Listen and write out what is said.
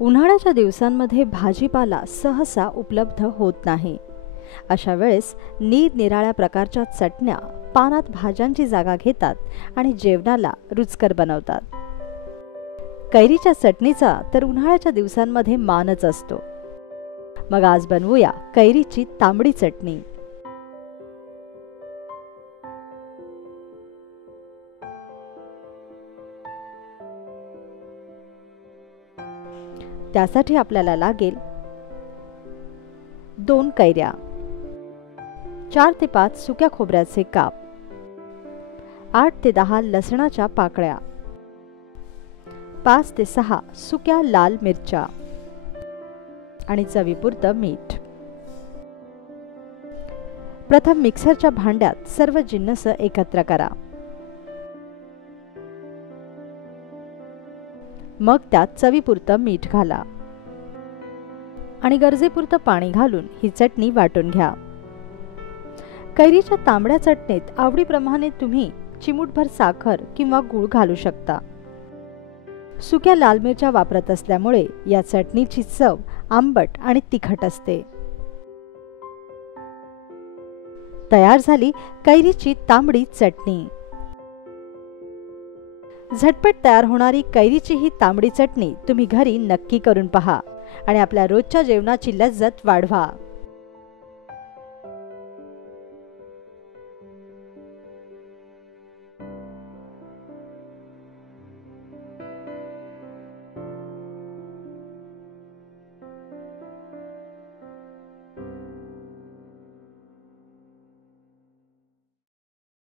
उन्हाळ्याच्या दिवसांमध्ये भाजीपाला सहसा उपलब्ध होत नाही. अशा वेळेस निरनिराळ्या प्रकारच्या चटण्या पानात भाज्यांची जागा घेतात आणि जेवणाला रुचकर बनवतात. कैरीच्या चटणीचा तर उन्हाळ्याच्या दिवसांमध्ये मानच असतो. मग आज बनवूया कैरीची तांबडी चटणी. त्यासाठी आपल्याला लागेल 2 कैऱ्या, 4 ते 5 सुक्या खोबऱ्याचे काप, 8 ते 10 लसणाच्या पाकळ्या, 5 ते 6 सुक्या लाल मिरच्या आणि चवीपुरतं मीठ. प्रथम मिक्सरच्या भांड्यात सर्व जिन्नस एकत्र करा. मग त्यात चवीपुरतं मीठ घाला आणि गरजेपुरतं पाणी घालून ही चटणी वाटून घ्या. कैरीच्या तांबड्या चटणीत आवडीप्रमाणे तुम्ही चिमूटभर साखर किंवा गूळ घालू शकता. सुक्या लाल मिरच्या वापरत असल्यामुळे या चटणीची चव आंबट आणि तिखट असते. तयार झाली कैरीची तांबडी चटणी. झटपट तयार होणारी कैरीची ही तांबडी चटणी तुम्ही घरी नक्की करून पहा आणि आपल्या रोजच्या जेवणाची लज्जत वाढवा.